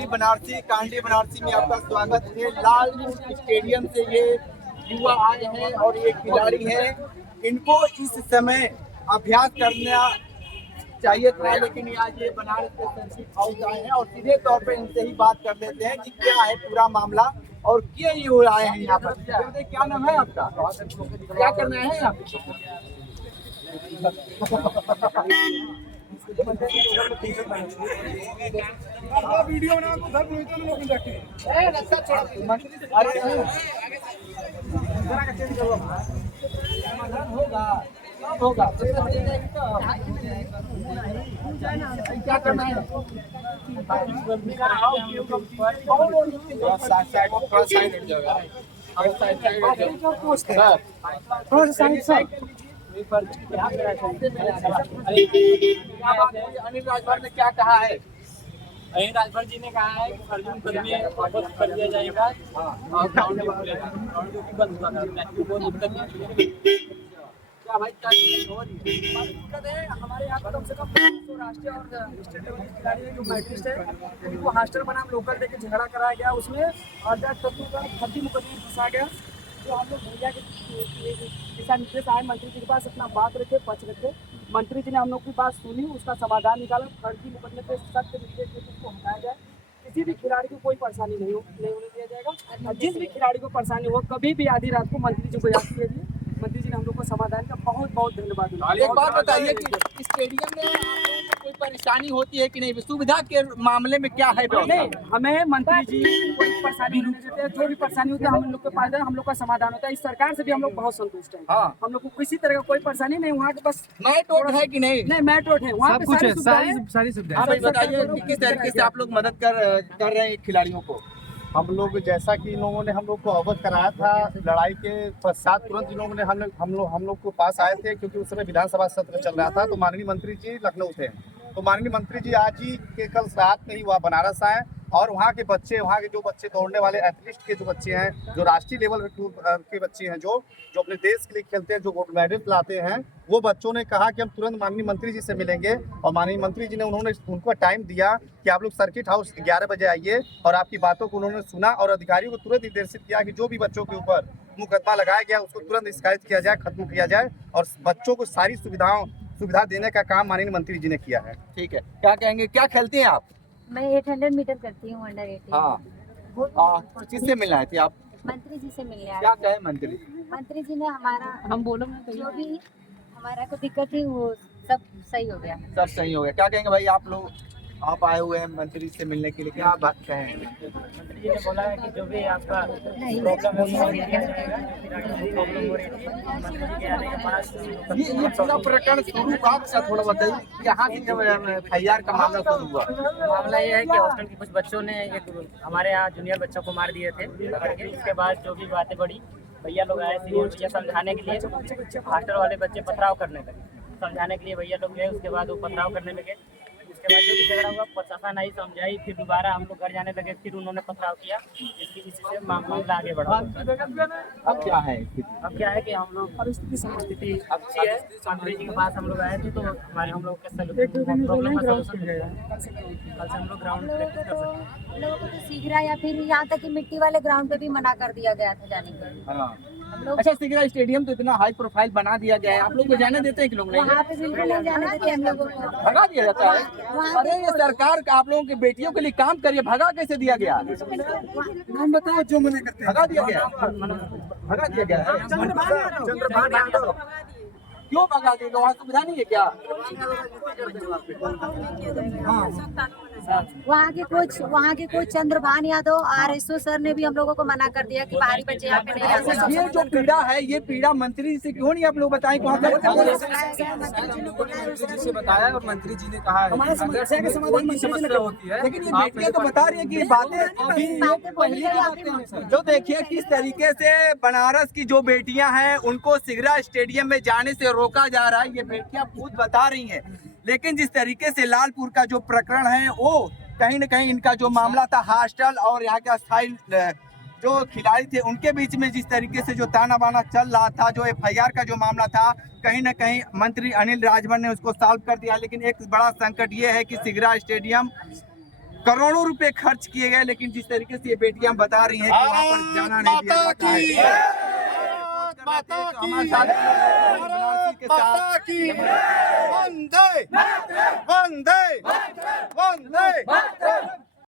कांडी बनारसी में आपका स्वागत है। लाल स्टेडियम से ये युवा आए हैं और ये खिलाड़ी हैं। इनको इस समय अभ्यास करना चाहिए था, लेकिन आज ये बनारस के संस्कृत हाउस आए हैं और सीधे तौर पे इनसे ही बात कर लेते हैं कि क्या है पूरा मामला और क्यों ये आए हैं यहाँ पर। क्या नाम है आपका, क्या करना है यहाँ पे? वीडियो बना को घर होगा क्या करना है? अनिल राजभर ने क्या कहा है? अनिल राजभर जी ने कहा है कि फर्जी मुकदमे वापस कर दिया जाएगा और ग्राउंड भी बंद होगा। क्या भाई दिक्कत है? हमारे यहाँ पर कम से कम राष्ट्रीय और स्टेट लेवल के खिलाड़ी हैं जो मैटिस्ट है, उनको हॉस्टल बनाम लोकल देके झगड़ा कराया गया, उसमें फर्जी मुकदमे फंसा गया। तो हम लोग भैया के दिशा निर्देश आए मंत्री जी के पास, अपना बात रखे, पक्ष रखे। मंत्री जी ने हम लोग की बात सुनी, उसका समाधान निकाला। फर्जी मुकदमे पे सख्त निर्देश देकर उसको हटाया जाए। किसी भी खिलाड़ी को कोई परेशानी नहीं होने दिया जाएगा। और जिस भी खिलाड़ी को परेशानी हो, कभी भी आधी रात को मंत्री जी को याद कीजिए। मंत्री जी ने हम लोग को समाधान का बहुत बहुत धन्यवाद। एक बात बताइए कि स्टेडियम में आप लोगों को कोई परेशानी होती है कि नहीं? सुविधा के मामले में क्या है? नहीं, हमें मंत्री जी कोई परेशानी नहीं देते। जो भी परेशानी होती है हम लोग के पास है, हम लोग का समाधान होता है। इस सरकार से भी हम लोग बहुत संतुष्ट हैं। हाँ। हम लोग को किसी तरह का कोई परेशानी नहीं। वहाँ के बस मैट रोड है कि नहीं? नहीं, मैट रोड है, वहाँ पे सारी सुविधा। बताइए किस तरीके से आप लोग मदद कर रहे हैं खिलाड़ियों को? हम लोग जैसा कि इन लोगों ने हम लोग को अवगत कराया था, लड़ाई के पश्चात तुरंत इन लोगों ने हम लोग को पास आए थे, क्योंकि उस समय विधानसभा सत्र चल रहा था। तो माननीय मंत्री जी लखनऊ थे, तो माननीय मंत्री जी आज ही के कल रात में ही वह बनारस आए और वहाँ के जो बच्चे दौड़ने वाले एथलीट के जो बच्चे हैं, जो राष्ट्रीय लेवल के बच्चे हैं, जो अपने देश के लिए खेलते हैं, जो गोल्ड मेडल लाते हैं, वो बच्चों ने कहा कि हम तुरंत माननीय मंत्री जी से मिलेंगे। और माननीय मंत्री जी ने उनको टाइम दिया कि आप लोग सर्किट हाउस 11 बजे आइए, और आपकी बातों को उन्होंने सुना और अधिकारियों को तुरंत निर्देशित किया कि जो भी बच्चों के ऊपर मुकदमा लगाया गया उसको तुरंत निष्कासित किया जाए, खत्म किया जाए, और बच्चों को सारी सुविधा देने का काम माननीय मंत्री जी ने किया है। ठीक है, क्या कहेंगे, क्या खेलते हैं आप? मैं 800 मीटर करती हूँ, अंडर 18। हाँ, किससे मिलना है थी आप? मंत्री जी से मिलने आए। क्या कहे मंत्री? मंत्री जी ने हम बोलो जो भी हमारा को दिक्कत थी वो सब सही हो गया। सब सही हो गया। क्या कहेंगे भाई, आप आए हुए हैं मंत्री से मिलने के लिए, क्या बात कहें? मंत्री जी ने बोला है कि जो भी आपका प्रॉब्लम है ये पूरा प्रकरण शुरू बात का थोड़ा बताइए, यहाँ से FIR का मामला शुरू हुआ। मामला ये है कि हॉस्टल के कुछ बच्चों ने हमारे यहाँ जूनियर बच्चों को मार दिए थे। उसके बाद जो भी बातें बढ़ी, भैया लोग आए सीनियर भैया समझाने के लिए। हॉस्टल वाले बच्चे पथराव करने लगे, समझाने के लिए भैया लोग गए। उसके बाद वो पथराव करने लगे। उसके बाद जो भी झगड़ा हुआ, प्रशासन आई, समझाई, फिर दोबारा हम लोग घर जाने लगे, फिर उन्होंने पथराव किया। इसी से मामला आगे बढ़ा। अब क्या है कि हम लोग स्थिति अच्छी है। मंत्री जी के पास हम लोग आए थे, तो हम लोग प्रॉब्लम का सलूशन मिल रहा है। कल से हम लोग ग्राउंड प्रैक्टिस कर सकते हैं। हम लोगों को तो सिगरा या फिर यहाँ तक कि मिट्टी वाले ग्राउंड पे भी मना कर दिया गया था जाने के लिए। हाँ। अच्छा, सिगरा स्टेडियम तो इतना हाई प्रोफाइल बना दिया गया है, आप लोग को जाने देते हैं कि लोग नहीं? वहाँ पे बिल्कुल नहीं जाने देते हम लोगों को, भगा दिया जाता है। अरे ये सरकार आप लोगों की बेटियों के लिए काम करिए, भगा कैसे दिया गया? नाम बताओ जो मना करते हैं। भगा दिया गया। चंद्रभान यादव क्यों भगा देगा? वहाँ सुविधा नहीं है क्या? वहाँ के कुछ चंद्रभान यादव RSO सर ने भी हम लोगों को मना कर दिया कि बाहरी बच्चे यहाँ पे नहीं आ सकते। ये जो पीड़ा है, ये पीड़ा मंत्री से क्यों नहीं आप लोग बताएं? से बताया और मंत्री जी ने कहा है लेकिन ये बेटियां तो बता रही है कि ये बातें जो देखिए किस तरीके से बनारस की जो बेटियां हैं उनको सिगरा स्टेडियम में जाने से रोका जा रहा है। ये बेटियां खुद बता रही हैं। लेकिन जिस तरीके से लालपुर का जो प्रकरण है, वो कहीं न कहीं इनका जो मामला था हॉस्टल और यहाँ के अस्थायी जो खिलाड़ी थे उनके बीच में जिस तरीके से जो ताना बाना चल रहा था, जो FIR का जो मामला था, कहीं न कहीं मंत्री अनिल राजभर ने उसको सॉल्व कर दिया। लेकिन एक बड़ा संकट ये है कि सिगरा स्टेडियम करोड़ों रुपए खर्च किए गए, लेकिन जिस तरीके से ये बेटियां बता रही हैं कि वहाँ पर जाना नहीं दिया जाता है। माता की हमारे साथ माता की वंदे वंदे